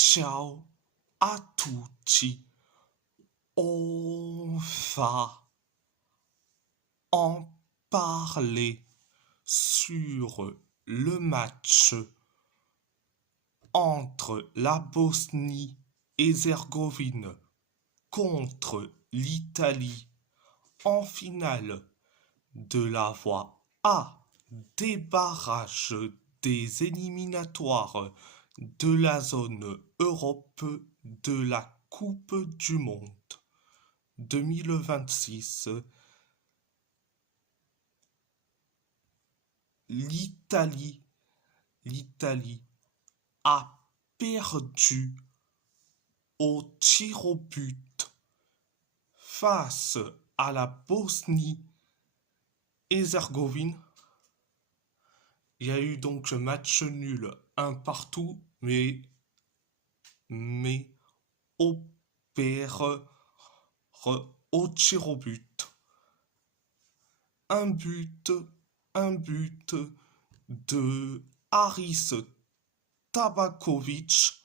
Ciao à tutti. On va en parler sur le match entre la Bosnie-Herzégovine contre l'Italie en finale de la voie A des barrages des éliminatoires de la zone Europe de la Coupe du Monde 2026. L'Italie, l'Italie a perdu au tir au but face à la Bosnie-Herzégovine. Il y a eu donc match nul, un partout, mais au père au tir au but. Un but, un but de Haris Tabakovic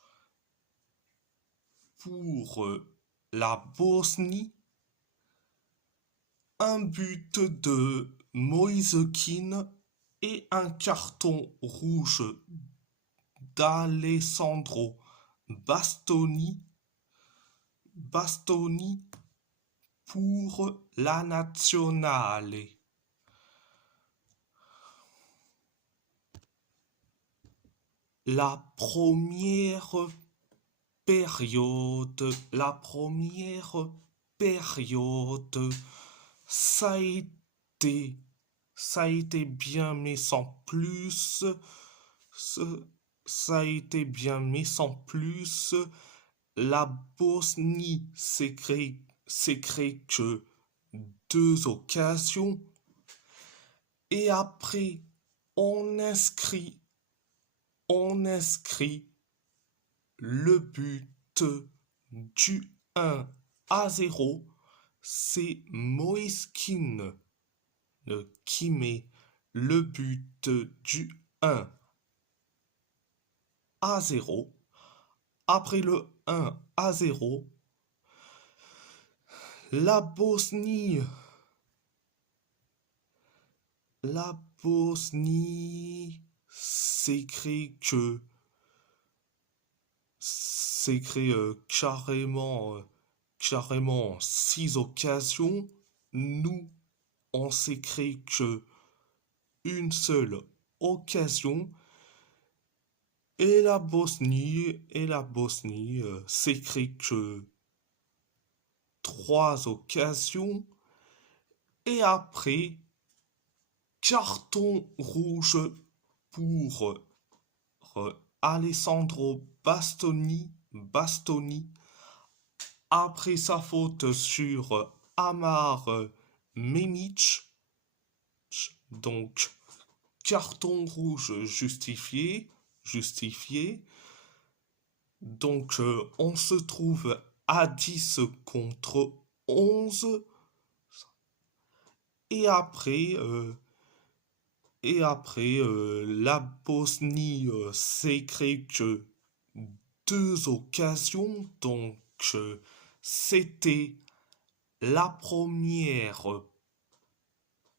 pour la Bosnie. Un but de Moise Kean et un carton rouge d'Alessandro Bastoni pour la nazionale. La première période, ça a été, ça a été bien mais sans plus, ça a été bien mais sans plus. La Bosnie s'est créé que deux occasions et après on inscrit le but du 1-0. C'est Moise Kean qui met le but du 1-0. Après le 1-0, la Bosnie s'écrit carrément six occasions. Nous, on s'écrit que une seule occasion. Et la Bosnie s'écrit que trois occasions. Et après, carton rouge pour Alessandro Bastoni après sa faute sur Amar Memic. Donc, carton rouge justifié. Donc, on se trouve à 10 contre 11. Et après, la Bosnie s'est créé que deux occasions. Donc, c'était la première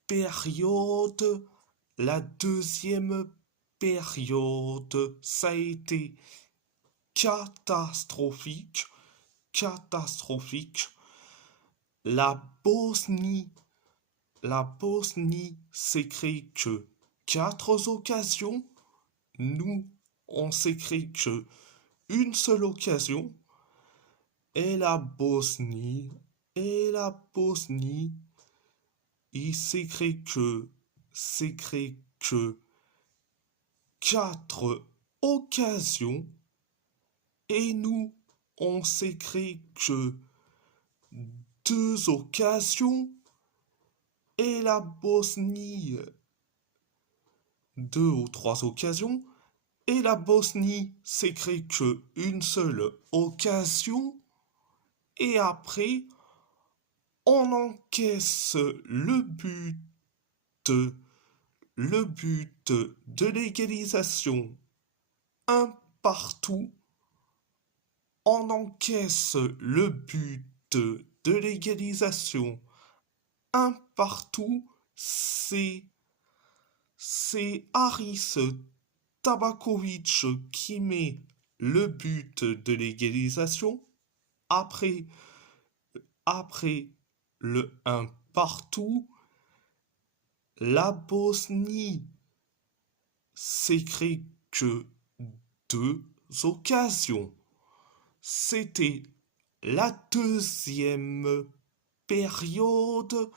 période. La deuxième période, ça a été catastrophique. La Bosnie s'est créé que quatre occasions. Nous, on s'est créé que une seule occasion. Et la Bosnie, il s'est créé que quatre occasions. Et nous, on s'est créé que deux occasions. Et la Bosnie, deux ou trois occasions. Et la Bosnie s'est créé que une seule occasion. Et après, on encaisse le but de l'égalisation, un partout. on encaisse le but de l'égalisation. Un partout, c'est Haris Tabakovic qui met le but de l'égalisation. Après, après le un partout, la Bosnie s'écrit que deux occasions. C'était la deuxième période.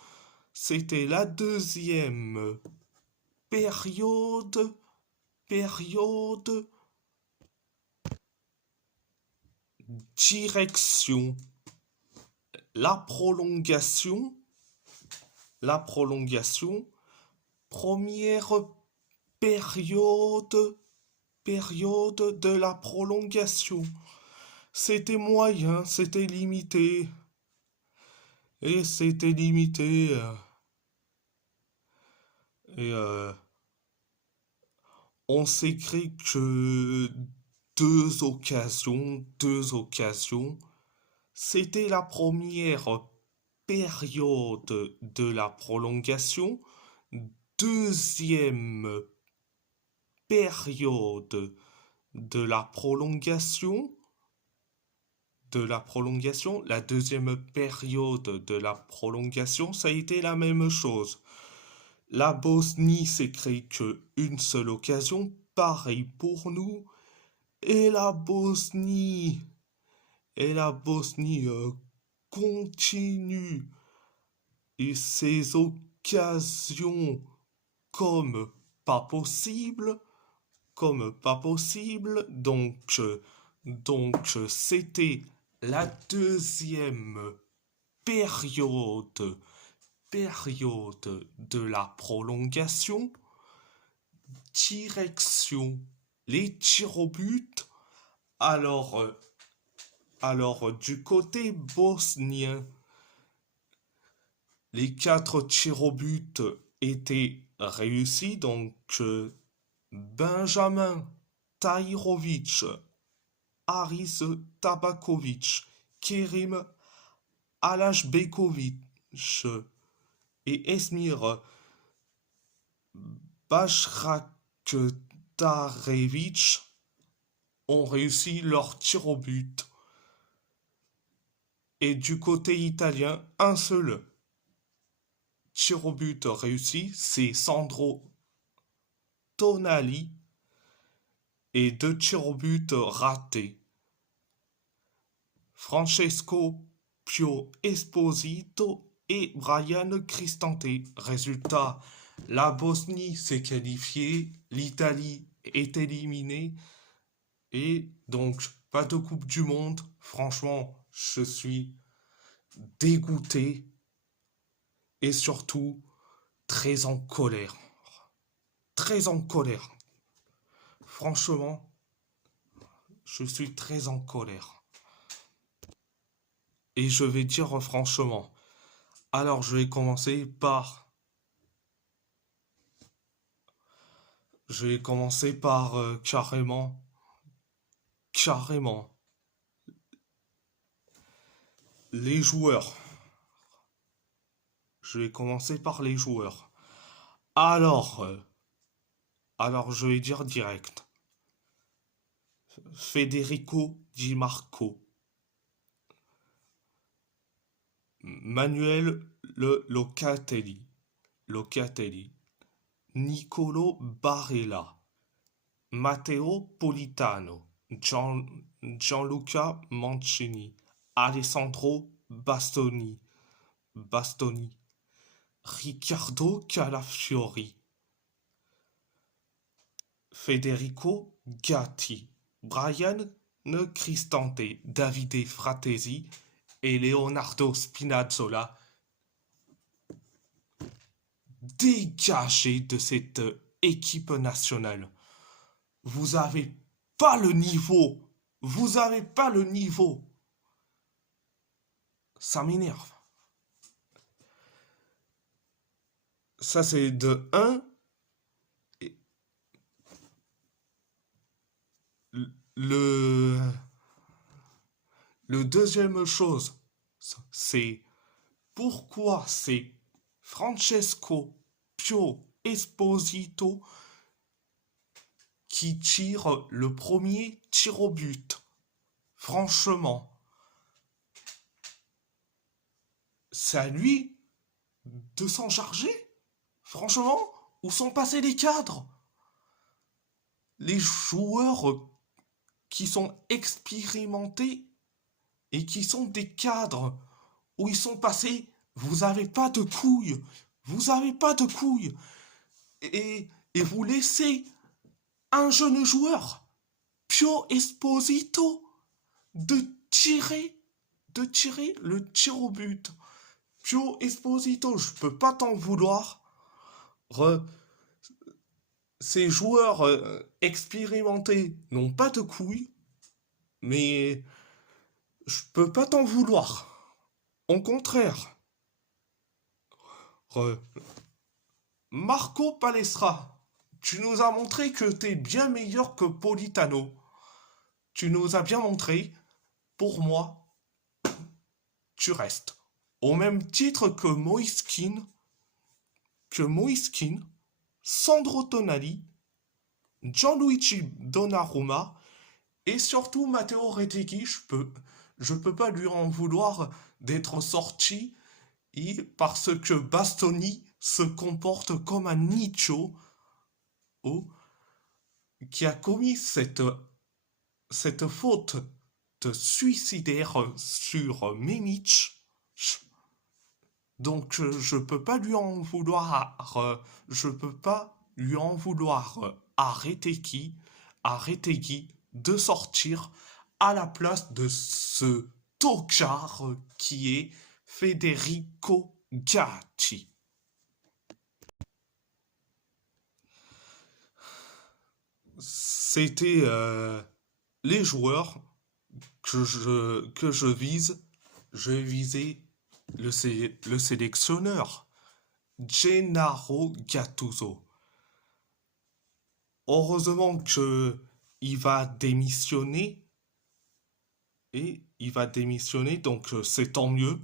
C'était la deuxième période. Période. Direction. La prolongation. La prolongation. Première période. Période de la prolongation. C'était moyen, c'était limité. Et c'était limité. Et on s'écrit que deux occasions. C'était la première période de la prolongation. Deuxième période de la prolongation. La deuxième période de la prolongation, ça a été la même chose. La Bosnie s'écrit que une seule occasion, pareil pour nous. Et la Bosnie continue et ses occasions comme pas possible, donc c'était la deuxième période de la prolongation. Direction les tirs au but. Alors, du côté bosnien, les 4 tirs au but étaient réussis. Donc, Benjamin Tahirovic, Haris Tabakovic, Kerim Alashbekovic et Esmir Bajraktarevic ont réussi leur tir au but. Et du côté italien, un seul tir au but réussi, c'est Sandro Tonali, et 2 tirs au but ratés. Francesco Pio Esposito et Brian Cristante. Résultat, la Bosnie s'est qualifiée, l'Italie est éliminée, et donc pas de Coupe du Monde. Franchement, je suis dégoûté et surtout très en colère. Très en colère. Franchement, je suis très en colère. Et je vais dire franchement. Alors, je vais commencer par... carrément... Carrément. Les joueurs. Je vais commencer par les joueurs. Alors... alors, je vais dire direct. Federico Di Marco. Manuel Locatelli. Nicolo Barella. Matteo Politano. Gianluca Mancini. Alessandro Bastoni. Riccardo Calafiori. Federico Gatti. Brian Cristante. Davide Fratesi et Leonardo Spinazzola. Dégagez de cette équipe nationale. Vous avez pas le niveau. Vous avez pas le niveau. Ça m'énerve. Ça, c'est de 1. Le... Le deuxième chose, c'est pourquoi c'est Francesco Pio Esposito qui tire le premier tir au but. Franchement, c'est à lui de s'en charger. Franchement, où sont passés les cadres? Les joueurs qui sont expérimentés et qui sont des cadres, où ils sont passés? Vous avez pas de couilles. Vous avez pas de couilles. Et vous laissez un jeune joueur, Pio Esposito, de tirer, de tirer le tir au but. Pio Esposito, je peux pas t'en vouloir. Ces joueurs expérimentés n'ont pas de couilles, mais je peux pas t'en vouloir. Au contraire. Re- Marco Palestra, tu nous as montré que t'es bien meilleur que Politano. Tu nous as bien montré, pour moi, tu restes. Au même titre que Moiskin, Sandro Tonali, Gianluigi Donnarumma et surtout Matteo Retegui. Je peux pas lui en vouloir d'être sorti parce que Bastoni se comporte comme un nicho qui a commis cette faute de suicidaire sur Memich. Donc je peux pas lui en vouloir. Je peux pas lui en vouloir à Retegui de sortir à la place de ce tocard qui est Federico Gatti. C'était les joueurs que je vise. Je visais le sélectionneur Gennaro Gattuso. Heureusement que il va démissionner donc c'est tant mieux.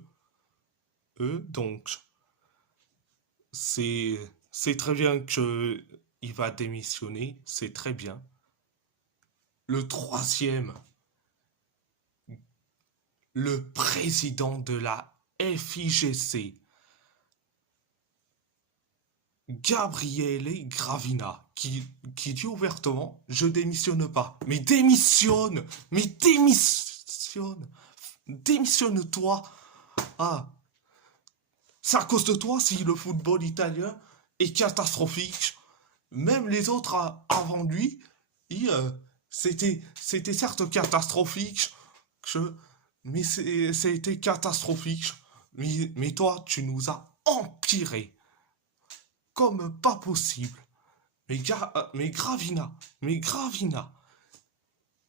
Donc c'est très bien que il va démissionner, c'est très bien. Le troisième, le président de la FIGC, Gabriele Gravina, qui dit ouvertement, je démissionne pas. Mais démissionne! Mais démissionne! Démissionne-toi! Ah, c'est à cause de toi si le football italien est catastrophique. Même les autres avant lui, c'était certes catastrophique, mais c'était catastrophique. Mais toi, tu nous as empiré comme pas possible. Mais Gravina,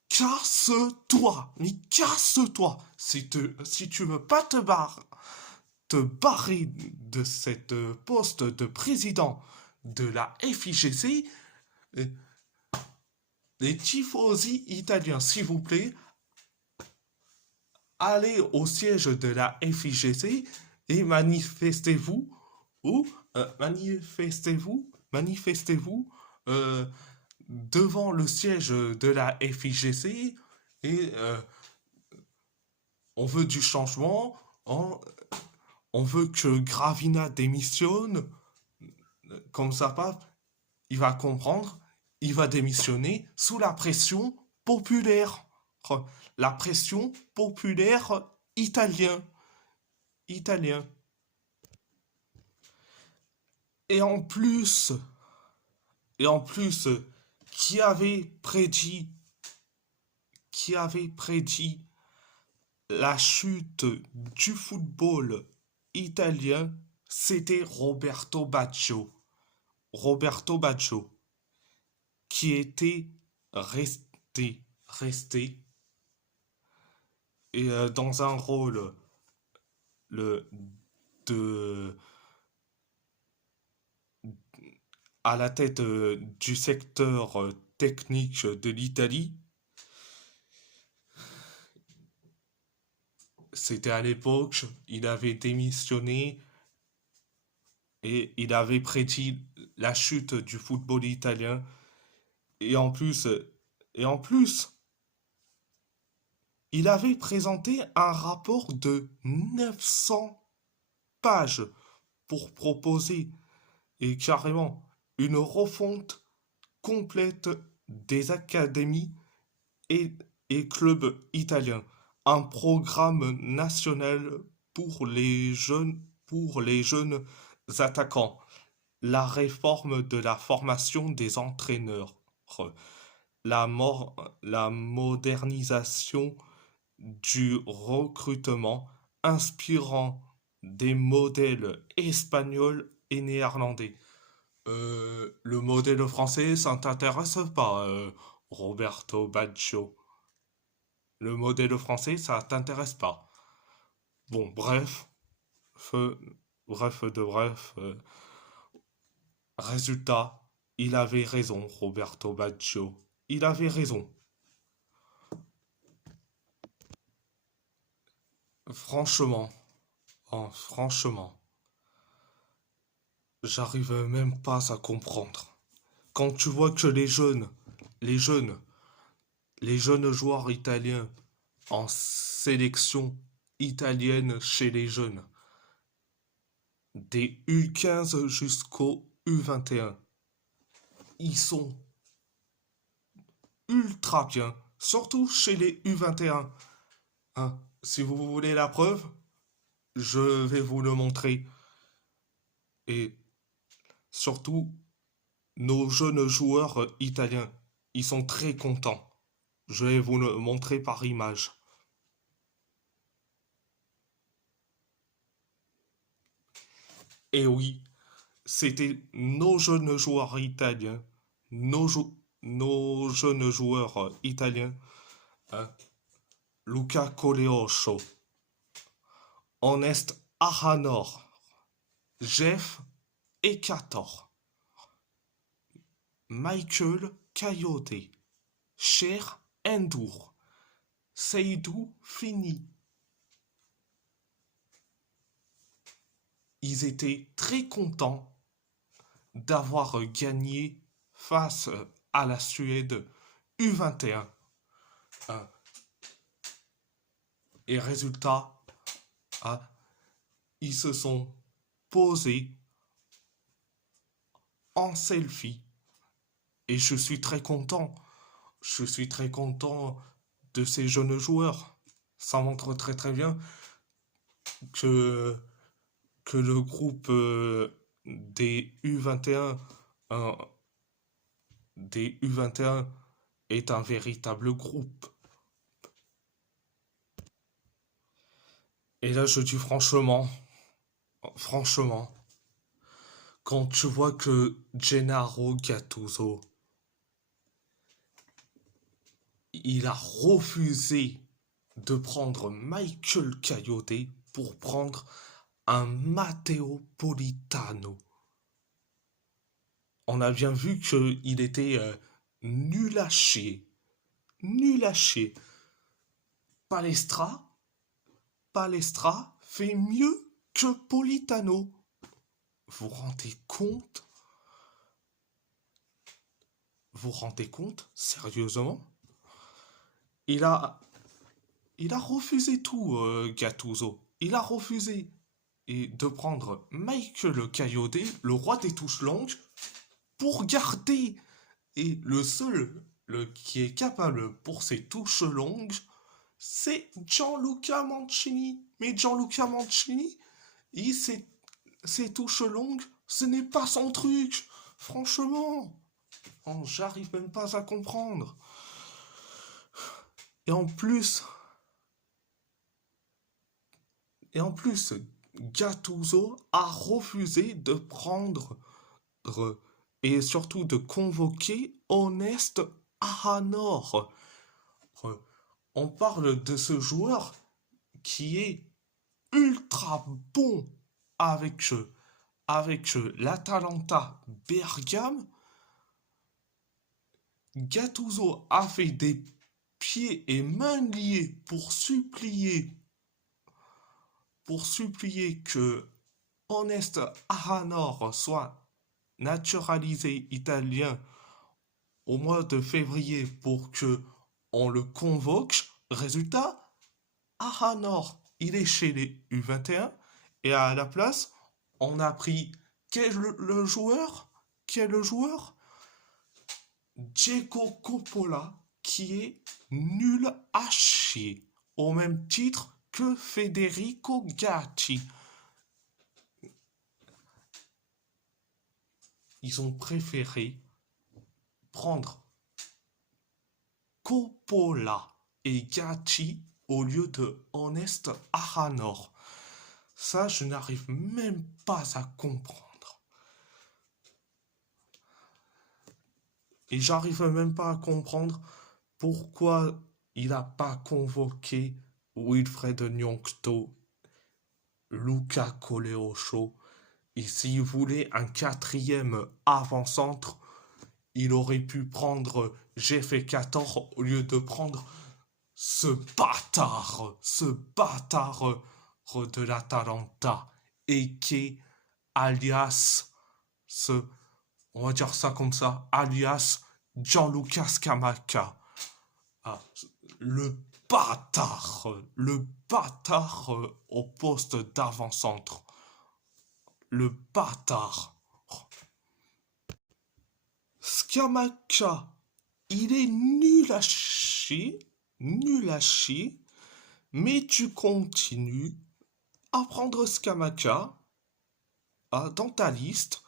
casse-toi. Si tu veux pas te barrer de cette poste de président de la FIGC, euh, les tifosi italiens, s'il vous plaît, allez au siège de la FIGC et manifestez-vous ou manifestez-vous euh, devant le siège de la FIGC et on veut du changement, on veut que Gravina démissionne, comme ça pas, il va comprendre, il va démissionner sous la pression populaire. La pression populaire italien. Italien. Et en plus, et en plus, qui avait prédit, qui avait prédit la chute du football italien, c'était Roberto Baggio. Roberto Baggio, qui était resté et dans un rôle le, de, à la tête du secteur technique de l'Italie. C'était à l'époque, il avait démissionné et il avait prédit la chute du football italien. Et en plus, et en plus, il avait présenté un rapport de 900 pages pour proposer, et carrément, une refonte complète des académies et, et clubs italiens. Un programme national pour les jeunes attaquants. La réforme de la formation des entraîneurs. La, la modernisation du recrutement, inspirant des modèles espagnols et néerlandais. Le modèle français, ça ne t'intéresse pas, Roberto Baggio. Le modèle français, ça t'intéresse pas. Bon, bref, fe- bref de bref. Résultat, il avait raison, Roberto Baggio. Il avait raison. Franchement, franchement, j'arrive même pas à comprendre. Quand tu vois que les jeunes, les jeunes joueurs italiens en sélection italienne chez les jeunes, des U15 jusqu'au U21, ils sont ultra bien, surtout chez les U21. Hein. Si vous voulez la preuve, je vais vous le montrer. Et surtout, nos jeunes joueurs italiens, ils sont très contents. Je vais vous le montrer par image. Et oui, c'était nos jeunes joueurs italiens, nos jeunes joueurs italiens, hein, Luca Coleosho, Honest Ahanor, Jeff Ekator, Michael Coyote, Cher Endur, Seydou Fini. Ils étaient très contents d'avoir gagné face à la Suède U21. Hein. Et résultat, hein, ils se sont posés en selfie. Et je suis très content. Je suis très content de ces jeunes joueurs. Ça montre très très bien que, que le groupe des U21, euh, des U21 est un véritable groupe. Et là, je dis franchement, franchement, quand tu vois que Gennaro Gattuso, il a refusé de prendre Michael Coyote pour prendre un Matteo Politano. On a bien vu qu'il était nul à chier. Nul à chier. Palestra, Palestra fait mieux que Politano. Vous rendez compte? Vous rendez compte? Sérieusement? Il a, il a refusé tout, Gattuso. Il a refusé et de prendre Michael Coyote, le roi des touches longues, pour garder. Et le seul qui est capable pour ses touches longues, c'est Gianluca Mancini. Mais Gianluca Mancini, ses touches longues, ce n'est pas son truc. Franchement, oh, j'arrive même pas à comprendre. Et en plus, et en plus, Gattuso a refusé de prendre et surtout de convoquer Honest Ahanor. On parle de ce joueur qui est ultra bon avec, avec l'Atalanta Bergame. Gattuso a fait des pieds et mains liés pour supplier pour supplier que Honest Aranor soit naturalisé italien au mois de février pour que on le convoque. Résultat, Aranor, il est chez les U21 et à la place, on a pris quel est le joueur? Quel est le joueur? Diego Coppola, qui est nul à chier, au même titre que Federico Gatti. Ils ont préféré prendre Coppola et Gatti au lieu de Honest Aranor. Ça, je n'arrive même pas à comprendre. Et j'arrive même pas à comprendre pourquoi il n'a pas convoqué Wilfred Nyong'to, Luca Coleocho. Et s'il voulait un quatrième avant-centre, il aurait pu prendre GF14 au lieu de prendre ce bâtard de l'Atalanta, et qui alias on va dire ça comme ça, alias Gianluca Scamacca. Ah, le bâtard au poste d'avant-centre. Le bâtard. Scamacca, il est nul à chier, mais tu continues à prendre Scamacca dans ta liste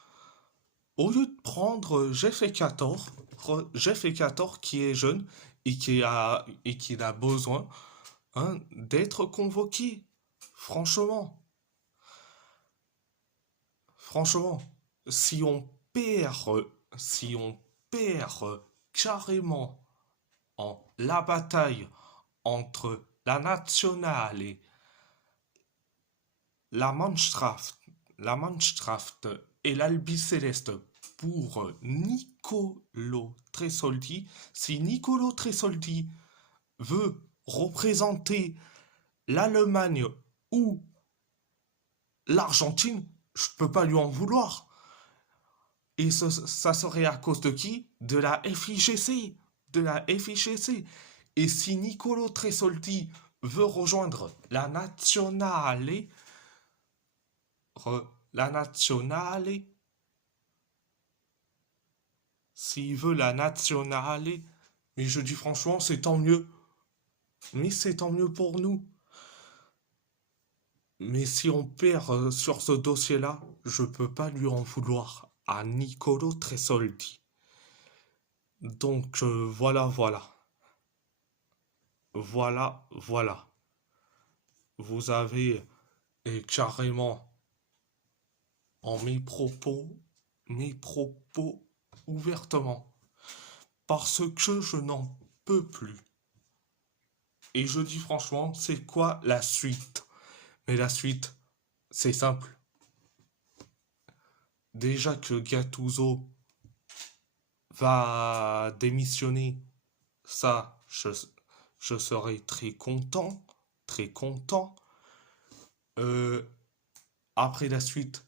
au lieu de prendre Jeff 14 qui est jeune et qui a besoin d'être convoqué. Franchement, si on si on perd carrément en la bataille entre la nationale et la Mannschaft et l'Albi Céleste pour Nicolo Tresoldi, si Nicolo Tresoldi veut représenter l'Allemagne ou l'Argentine, je peux pas lui en vouloir. Et ça serait à cause de qui? De la FIGC. De la FIGC. Et si Nicolo Tresoldi veut rejoindre la Nazionale, s'il veut la Nazionale, mais je dis franchement, c'est tant mieux. Mais c'est tant mieux pour nous. Mais si on perd sur ce dossier-là, je peux pas lui en vouloir à Nicolo Tresoldi. Donc voilà. Vous avez carrément en mes propos ouvertement. Parce que je n'en peux plus. Et je dis franchement, c'est quoi la suite? Mais la suite, c'est simple. Déjà que Gattuso va démissionner, ça, je serai très content, très content. Après la suite,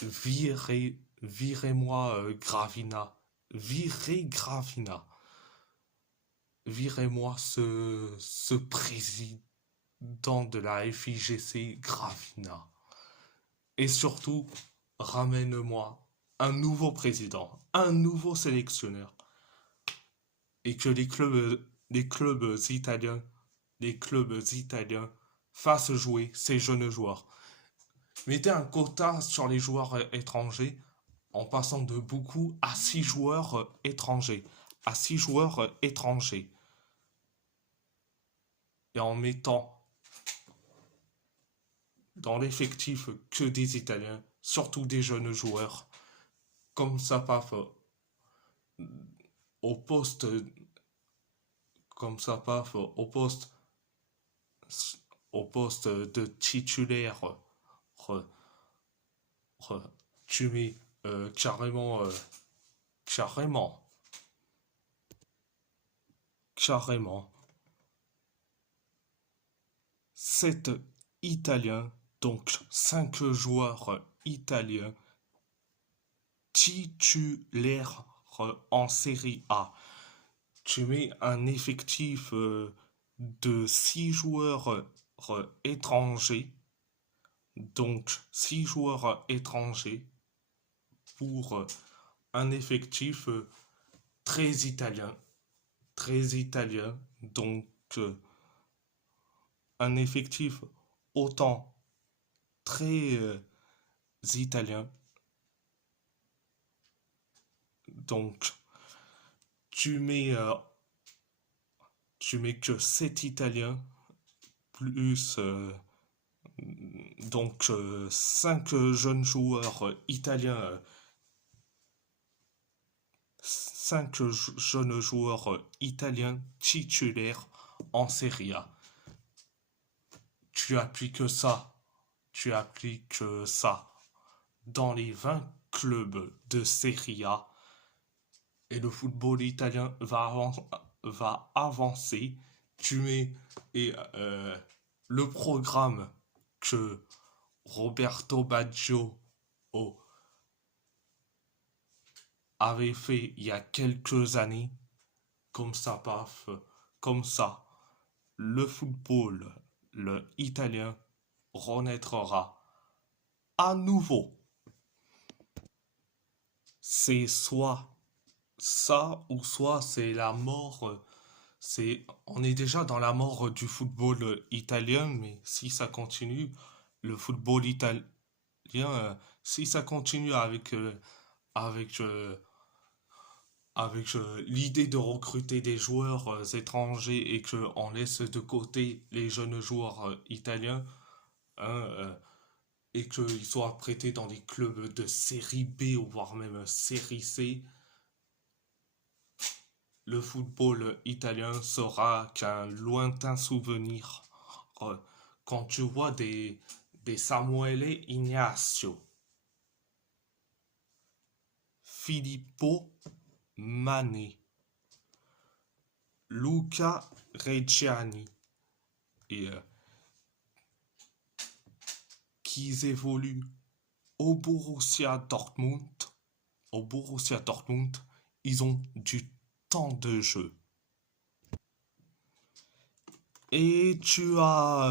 virez-moi Gravina. Virez-moi ce président de la FIGC Gravina. Et surtout, ramène-moi un nouveau président, un nouveau sélectionneur. Et que les clubs italiens fassent jouer ces jeunes joueurs. Mettez un quota sur les joueurs étrangers en passant de beaucoup à 6 joueurs étrangers. Et en mettant dans l'effectif que des Italiens, surtout des jeunes joueurs, comme ça paf au poste, au poste de titulaire, tu mets carrément, carrément, cet Italien Donc, 5 joueurs italiens titulaires en Série A. Tu mets un effectif de 6 joueurs étrangers, donc 6 joueurs étrangers pour un effectif très italien, donc un effectif autant très italien, donc tu mets, euh, tu mets que 7 Italiens plus donc 5 jeunes joueurs italiens, 5 jeunes joueurs italiens titulaires en Serie A. Tu appliques ça, tu appliques ça dans les 20 clubs de Serie A et le football italien va avancer. Tu mets et le programme que Roberto Baggio avait fait il y a quelques années, comme ça, paf, comme ça, le football, le italien, renaîtra à nouveau. C'est soit ça ou soit c'est la mort. On est déjà dans la mort du football italien, mais si ça continue, le football italien, si ça continue avec, euh, avec l'idée de recruter des joueurs étrangers et qu'on laisse de côté les jeunes joueurs italiens, hein, et qu'ils soient prêtés dans des clubs de série B ou voire même série C, le football italien sera qu'un lointain souvenir. Euh, Quand tu vois des Samuele Ignacio, Filippo Mané, Luca Reggiani, et qui évoluent au Borussia Dortmund, ils ont du temps de jeu. Et tu as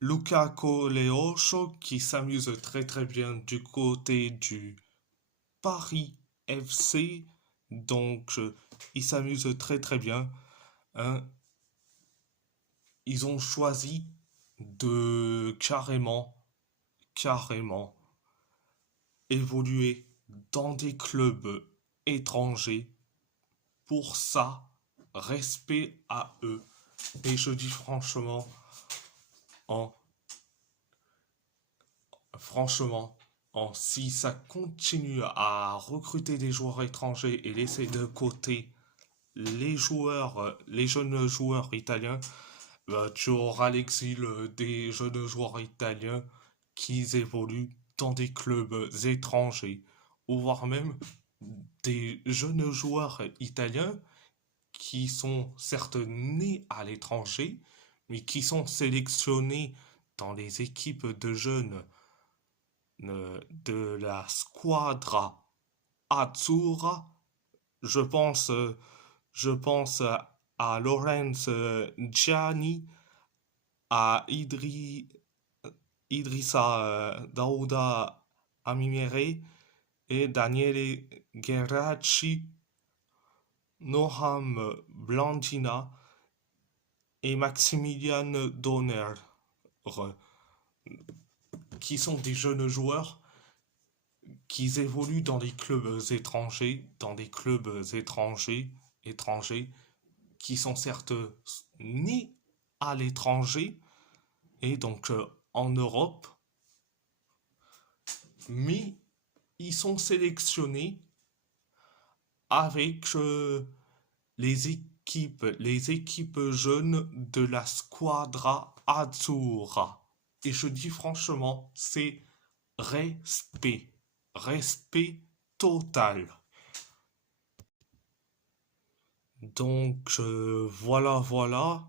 Luca Coleocho qui s'amuse très très bien du côté du Paris FC. Donc il s'amuse très très bien, hein. Ils ont choisi de carrément évoluer dans des clubs étrangers. Pour ça, respect à eux. Et je dis en, franchement, si ça continue à recruter des joueurs étrangers et laisser de côté les jeunes joueurs italiens, bah, tu auras l'exil des jeunes joueurs italiens qui évoluent dans des clubs étrangers, ou voire même des jeunes joueurs italiens qui sont certes nés à l'étranger, mais qui sont sélectionnés dans les équipes de jeunes de la Squadra Azzurra. Je pense, euh, je pense à Lorenz Gianni, à Idrissa Daouda Amimere et Daniele Gheracci, Noam Blandina et Maximilian Donner, qui sont des jeunes joueurs qui évoluent dans des clubs étrangers, qui sont certes nés à l'étranger et donc en Europe, mais ils sont sélectionnés avec les équipes jeunes de la Squadra Azzurra. Et je dis franchement, c'est respect. Respect total. Donc voilà.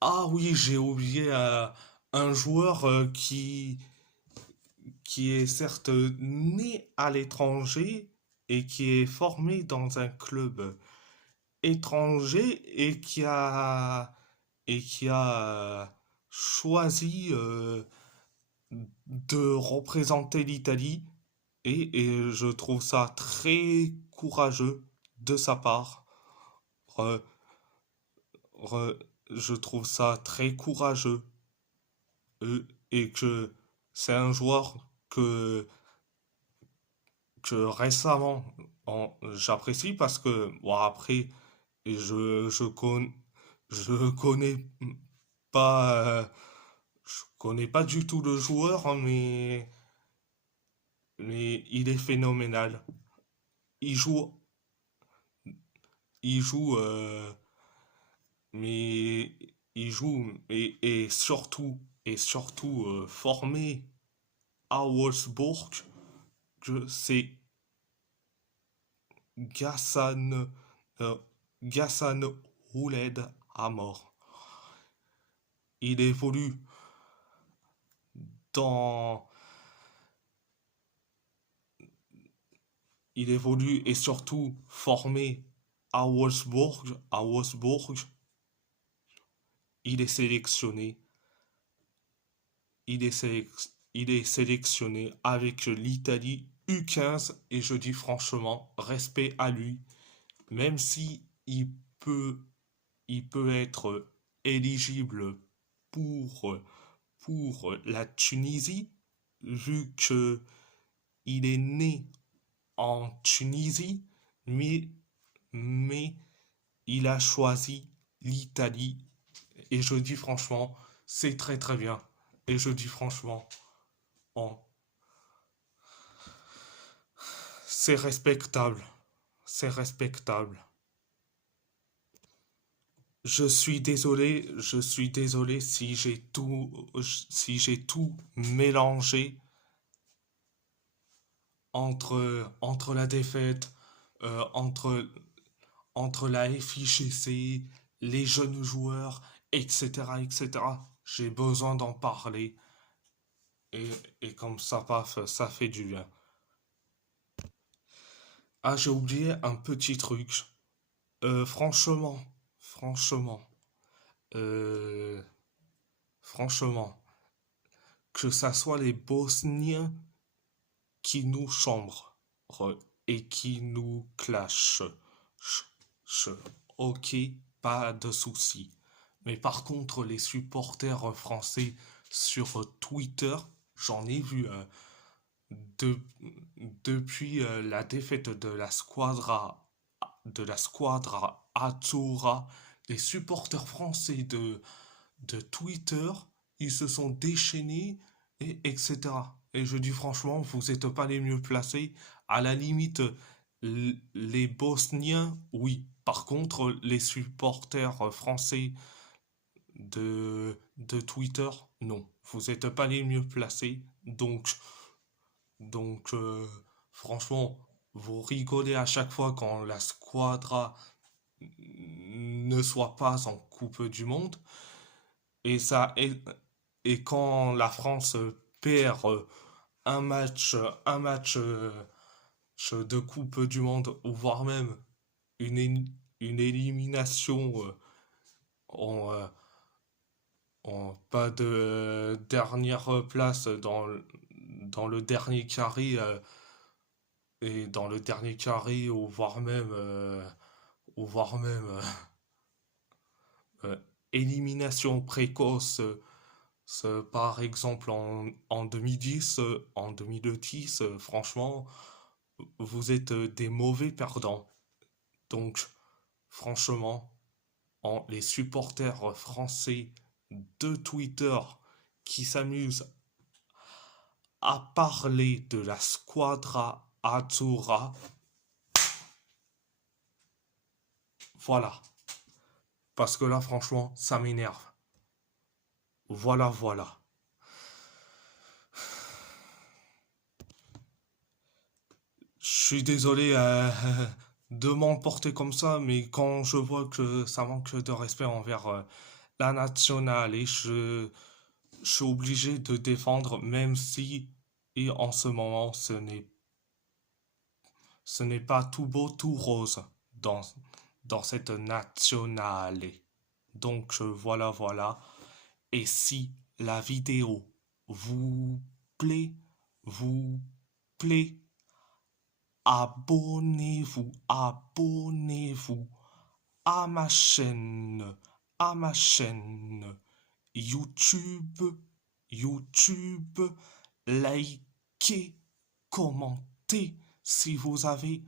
Ah oui, j'ai oublié un joueur qui est certes né à l'étranger et qui est formé dans un club étranger et qui a choisi de représenter l'Italie et je trouve ça très courageux de sa part. Re- re- je trouve ça très courageux et que c'est un joueur que récemment j'apprécie parce que bon après je connais pas je connais pas du tout le joueur hein, mais il est phénoménal. Il joue il joue mais il joue et surtout formé à Wolfsburg que c'est Gassan euh, Gassan Rouled à mort. Il évolue dans il évolue et surtout formé à Wolfsburg. À Wolfsburg, il est sélectionné. Il est sélectionné avec l'Italie U15 et je dis franchement, respect à lui. Même si peut, il peut être éligible pour, pour la Tunisie, vu que il est né en Tunisie, mais, mais il a choisi l'Italie. Et je dis franchement, c'est très très bien. Et je dis franchement, oh, c'est respectable. C'est respectable. Je suis désolé si j'ai tout mélangé entre la défaite, entre, entre la FIGC, les jeunes joueurs, etc., etc. J'ai besoin d'en parler et, et comme ça, paf, ça fait du bien. Ah, j'ai oublié un petit truc. Franchement, franchement, euh, franchement, que ça soit les Bosniens qui nous chambrent et qui nous clashent, ok, pas de souci. Mais par contre, les supporters français sur Twitter, j'en ai vu de- depuis la défaite de la squadra Azzurra, les supporters français de Twitter, ils se sont déchaînés, et etc. Et je dis franchement, vous n'êtes pas les mieux placés. À la limite, les Bosniens, oui. Par contre, les supporters français de Twitter, non. Vous n'êtes pas les mieux placés. Donc franchement, vous rigolez à chaque fois quand la squadra ne soit pas en Coupe du Monde. Et ça, et quand la France perd un match de Coupe du Monde, ou voire même une élimination en, en pas de dernière place dans le dernier carré, et dans le dernier carré, ou voire même euh, élimination précoce. Par exemple, en 2010, en 2010 franchement, vous êtes des mauvais perdants. Donc, franchement, les supporters français de Twitter qui s'amusent à parler de la squadra Azzurra, voilà. Parce que là, franchement, ça m'énerve. Voilà, voilà. Je suis désolé de m'emporter comme ça, mais quand je vois que ça manque de respect envers la nationale et je suis obligé de défendre même si et en ce moment ce n'est pas tout beau tout rose dans dans cette nationale. Donc voilà. Et si la vidéo vous plaît, vous plaît, abonnez-vous à ma chaîne YouTube, YouTube, likez, commentez si vous avez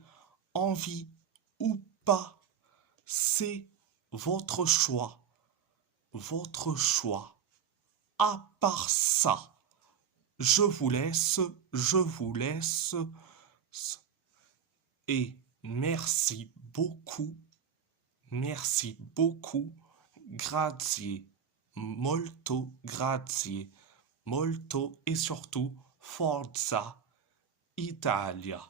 envie ou pas. C'est votre choix, votre choix. À part ça, je vous laisse et merci beaucoup, grazie, molto et surtout Forza Italia.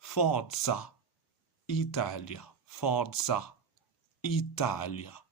Forza Italia, Forza Italia.